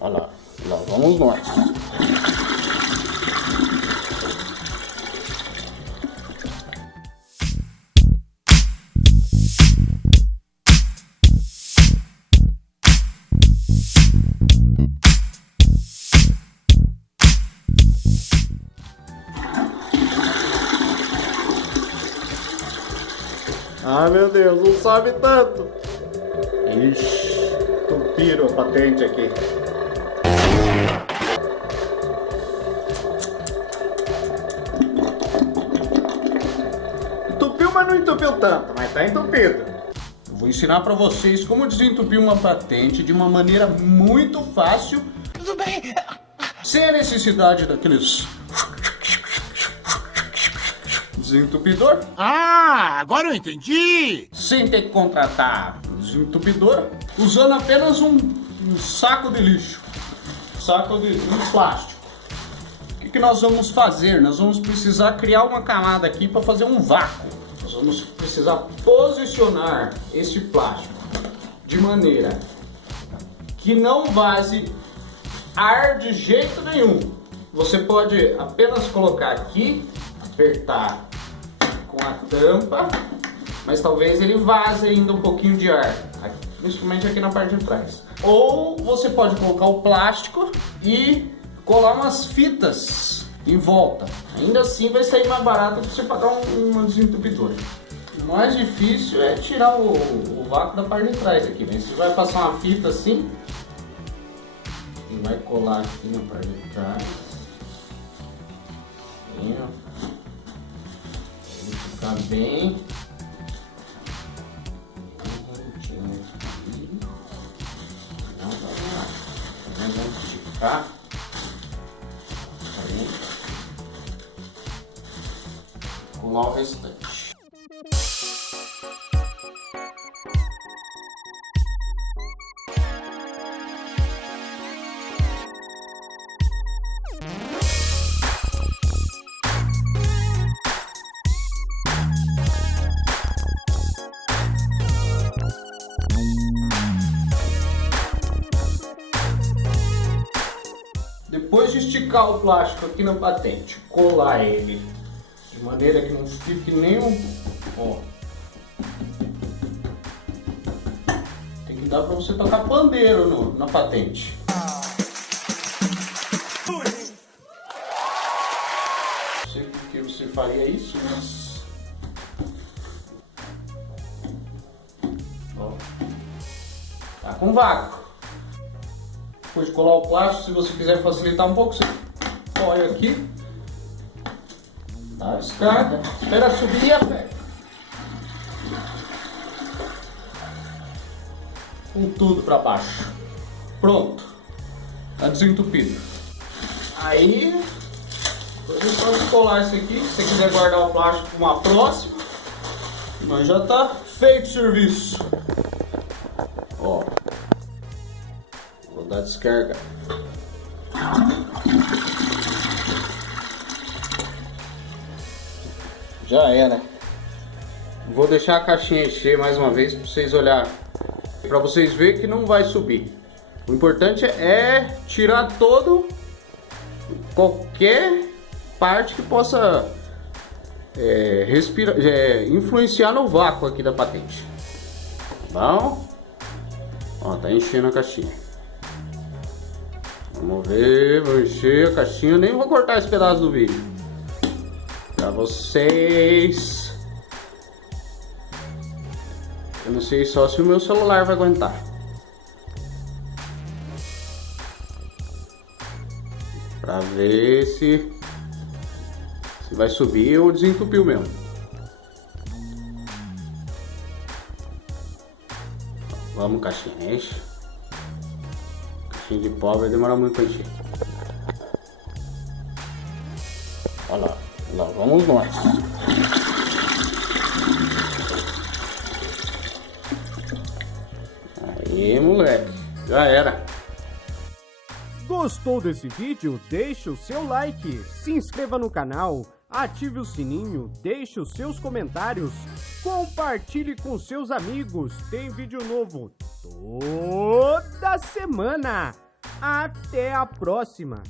Olha lá, lá vamos nós. Ah, meu Deus, não sabe tanto. Ixi, entupiram a patente aqui. Entupiu, mas não entupiu tanto, mas tá entupido. Eu vou ensinar pra vocês como desentupir uma patente de uma maneira muito fácil. Tudo bem. Sem a necessidade daqueles desentupidor. Ah, agora eu entendi! Sem ter que contratar desentupidor, usando apenas um saco de lixo, saco de plástico. O que nós vamos fazer? Nós vamos precisar criar uma camada aqui para fazer um vácuo. Nós vamos precisar posicionar este plástico de maneira que não vaze ar de jeito nenhum. Você pode apenas colocar aqui, apertar com a tampa, mas talvez ele vaze ainda um pouquinho de ar, principalmente aqui na parte de trás. Ou você pode colocar o plástico e colar umas fitas em volta. Ainda assim vai sair mais barato que você pagar uma desentupidora. O mais difícil é tirar o vácuo da parte de trás aqui, né? Você vai passar uma fita assim e vai colar aqui na parte de trás. Assim, ó. Tá bem. Não, vamos esticar. Aí. Colar o restante. Depois de esticar o plástico aqui na patente, colar ele de maneira que não fique nenhum, ó, tem que dar para você tocar pandeiro na patente. Não sei por que você faria isso, mas ó, tá com vácuo. Depois de colar o plástico, se você quiser facilitar um pouco, você olha aqui, dá a descarga, espera subir e aperta. Com tudo para baixo. Pronto, tá desentupido. Aí, depois é só descolar isso aqui. Se você quiser guardar o plástico para uma próxima, mas já tá feito o serviço. Ó. Vou dar descarga. Já era. Vou deixar a caixinha encher mais uma vez para vocês olharem, para vocês verem que não vai subir. O importante é tirar qualquer parte que possa influenciar no vácuo aqui da patente. Bom, ó, tá enchendo a caixinha. Vamos ver, vou encher a caixinha. Eu nem vou cortar esse pedaço do vídeo pra vocês. Eu não sei só se o meu celular vai aguentar. Pra ver se vai subir ou desentupiu mesmo. Vamos, caixinha, enche. Caixinha de pó vai demorar muito pra encher. Olha lá, lá vamos nós. Aí, moleque, já era. Gostou desse vídeo? Deixe o seu like, se inscreva no canal, ative o sininho, deixe os seus comentários, compartilhe com seus amigos. Tem vídeo novo toda semana. Até a próxima!